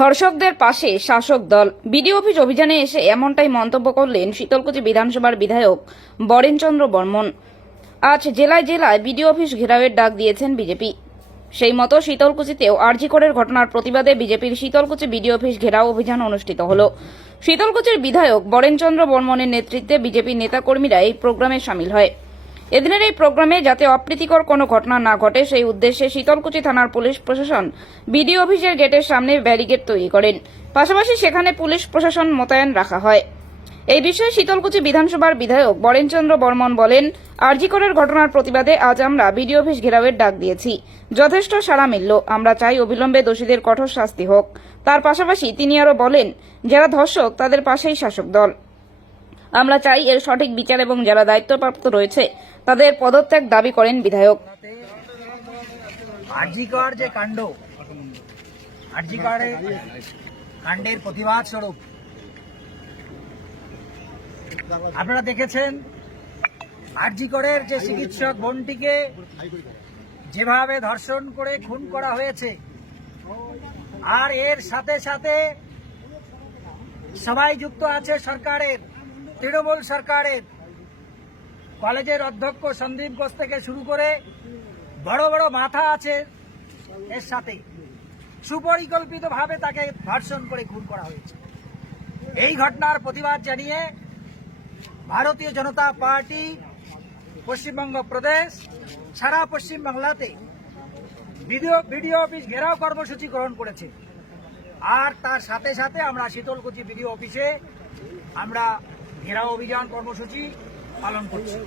ধর্ষকদের পাশে শাসক দল। বিডিও অফিস অভিযানে এসে এমনটাই মন্তব্য করলেন শীতলকুচি বিধানসভার বিধায়ক বরেনচন্দ্র বর্মন। আজ জেলায় জেলায় বিডিও অফিস ঘেরাওয়ের ডাক দিয়েছেন বিজেপি। সেই মতো শীতলকুচিতেও আরজিকরের ঘটনার প্রতিবাদে বিজেপির শীতলকুচি বিডিও অফিস ঘেরাও অভিযান অনুষ্ঠিত হল। শীতলকুচির বিধায়ক বরেনচন্দ্র বর্মনের নেতৃত্বে বিজেপির নেতাকর্মীরা এই প্রোগ্রামে সামিল হয়। এদিনের এই প্রোগ্রামে যাতে অপ্রীতিকর কোনো ঘটনা না ঘটে, সেই উদ্দেশ্যে শীতলকুচি থানার পুলিশ প্রশাসন বিডিও অফিসের গেটের সামনে ব্যারিকেড তৈরি করেন। পাশাপাশি সেখানে পুলিশ প্রশাসন মোতায়েন রাখা হয়। এই বিষয়ে শীতলকুচি বিধানসভার বিধায়ক বরেনচন্দ্র বর্মন বলেন, আরজিকরের ঘটনার প্রতিবাদে আজ আমরা বিডিও অফিস ঘেরাওয়ের ডাক দিয়েছি। যথেষ্ট সাড়া মিলল। আমরা চাই অবিলম্বে দোষীদের কঠোর শাস্তি হোক। তার পাশাপাশি তিনি আরও বলেন, যারা ধর্ষক, তাদের পাশেই শাসক দল। আমরা চাই এর সঠিক বিচার এবং যারা দায়িত্বপ্রাপ্ত রয়েছে তাদের পদত্যাগ দাবি করেন বিধায়ক। আরজিকর যে কাণ্ড আরজিকরে কাণ্ডের প্রতিবাদ স্বরূপ। আপনারা দেখেছেন, আরজিকরের যে চিকিৎসক বোনটিকে যেভাবে ধর্ষণ করে খুন করা হয়েছে, আর এর সাথে সাথে সবাই যুক্ত আছে সরকারের, তৃণমূল সরকারের। কলেজের অধ্যক্ষ সন্দীপ ঘোষ থেকে শুরু করে বড় বড় মাথা আছে এর সাথে সুপরিকল্পিতভাবে তাকে ধর্ষণ করে খুন করা হয়েছে। এই ঘটনার প্রতিবাদ জানিয়ে ভারতীয় জনতা পার্টি, পশ্চিমবঙ্গ প্রদেশ, সারা পশ্চিম বাংলাতে বিডিও অফিস ঘেরাও কর্মসূচি গ্রহণ করেছে। আর তার সাথে সাথে আমরা শীতলকুচি বিডিও অফিসে আমরা ঘেরাও অভিযান কর্মসূচি পালন করছি।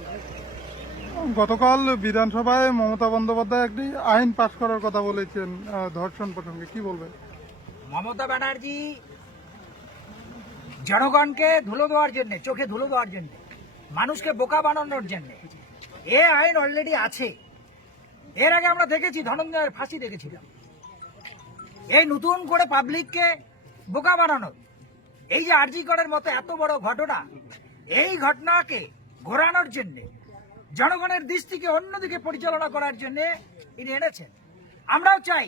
গতকাল বিধানসভায় মমতা বন্দ্যোপাধ্যায় একটি আইন পাশ করার কথা বলেছেন ধর্ষণ প্রসঙ্গে। কি বলবেন? মমতা ব্যানার্জি জনগণকে ধুলো দেওয়ার জন্য চোখে ধুলো দেওয়ার জন্য মানুষকে বোকা বানানোর জন্য এ আইন অলরেডি আছে। এর আগে আমরা দেখেছি ধনঞ্জয়ের ফাঁসি দেখেছিলাম। এই নতুন করে পাবলিককে বোকা বানানো এই যে আরজি করার মতো এত বড় ঘটনা এই ঘটনাকে ঘোরানোর জন্য, জনগণের দৃষ্টিকে অন্যদিকে পরিচালনা করার জন্য ইনি এনেছেন। আমরাও চাই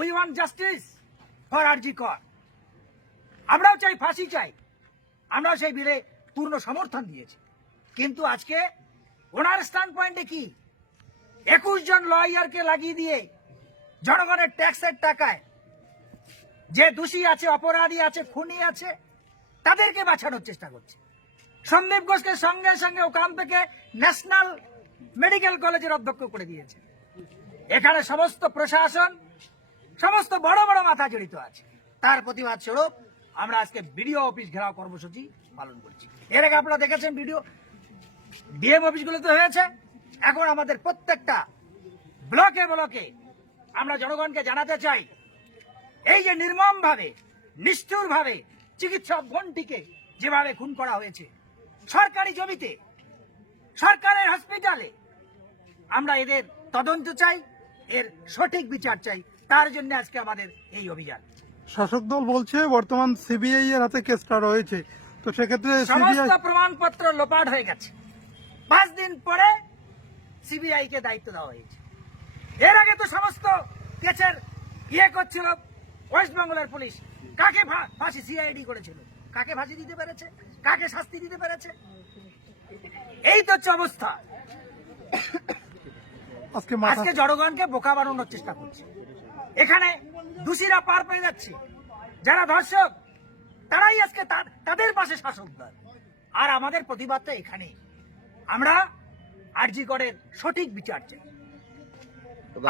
we want justice for RG Kar আমরাও চাই, ফাঁসি চাই। আমরাও সেই বিলে পূর্ণ সমর্থন দিয়েছি। কিন্তু আজকে ওনার স্ট্যান্ড পয়েন্টে কি? একুশ জন লয়ারকে লাগিয়ে দিয়ে জনগণের ট্যাক্সের টাকায় যে দোষী আছে, অপরাধী আছে, খুনি আছে, তাদেরকে বাঁচানোর চেষ্টা করছে। সন্দীপ ঘোষকে সঙ্গে সঙ্গে ওখান থেকে ন্যাশনাল মেডিকেল কলেজের অধ্যক্ষ করে দিয়েছে। এখানে সমস্ত প্রশাসন, সমস্ত বড় বড় মাথা জড়িত আছে। তার প্রতিবাদ স্বরূপ আমরা আজকে বিডিও অফিস ঘেরাও কর্মসূচি পালন করছি। এর আগে আপনারা দেখেছেন ভিডিও ডিএম অফিসগুলোতে হয়েছে। এখন আমাদের প্রত্যেকটা ব্লকে ব্লকে আমরা জনগণকে জানাতে চাই, এই যে নির্মম ভাবে নিষ্ঠুর ভাবে চিকিৎসক বোনটিকে যেভাবে খুন করা হয়েছে সরকারি জমিতে সরকারের হসপিটালে আমরা এদের তদন্ত চাই এর সঠিক বিচার চাই তার জন্য আজকে আমাদের এই অভিযান। শাসক দল বলছে বর্তমান সিবিআই এর হাতে কেসটা রয়েছে। তো সেক্ষেত্রে সমস্ত প্রমাণপত্র লোপাট হয়ে গেছে। পাঁচ দিন পরে সিবিআই কে দায়িত্ব দেওয়া হয়েছে। এর আগে তো সমস্ত কেসের ইয়ে করছিল ওয়েস্ট বেঙ্গলের পুলিশ। কাকে ফাঁসি সিআইডি করেছিল? কাকে ফাঁসি দিতে পেরেছে? কাকে শাস্তি দিতে পেরেছে? এই তো হচ্ছে অবস্থা। আজকে জনগণকে বোকা বানানোর চেষ্টা করছে। এখানে দোষীরা পার পেয়ে যাচ্ছে। যারা ধর্ষক তারাই আজকে তাদের পাশে শাসক দল। আর আমাদের প্রতিবাদটা এখানে আমরা আরজি করের সঠিক বিচার চাই।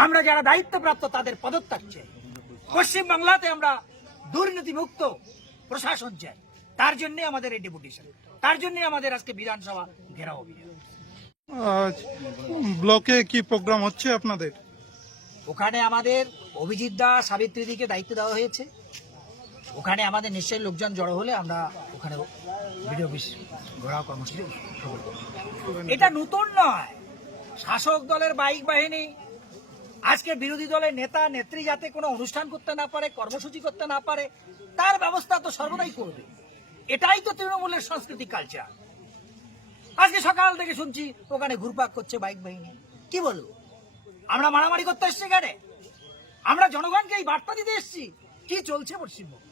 আমরা যারা দায়িত্বপ্রাপ্ত তাদের পদত্যাগ চাই। পশ্চিম বাংলাতে আমরা দুর্নীতি মুক্ত প্রশাসন চাই। তার জন্য আমাদের এই ডেপুটেশন। তার জন্য আমাদের আজকে বিধানসভা ঘেরাও অভিযান। ব্লকে কি প্রোগ্রাম হচ্ছে আপনাদের? ওখানে আমাদের অভিজিৎ দা সাবিত্রী দিকে দায়িত্ব দেওয়া হয়েছে। ওখানে আমাদের নিশ্চয়ই লোকজন জড়ো হলে আমরা ওখানে ভিডিও অফিস ঘোরাও কর্মসূচি এটা নতুন নয়। শাসক দলের বাইক বাহিনী আজকে বিরোধী দলের নেতা নেত্রী যাতে কোনো অনুষ্ঠান করতে না পারে কর্মসূচি করতে না পারে তার ব্যবস্থা তো সর্বদাই করবে। এটাই তো তৃণমূলের সংস্কৃতি কালচার আজকে সকাল থেকে শুনছি, ওখানে ঘুরপাক করছে বাইক বাহিনী। কি বলব? আমরা মারামারি করতে এসছি এখানে? আমরা জনগণকে এই বার্তা দিতে এসছি। কি চলছে পশ্চিমবঙ্গে?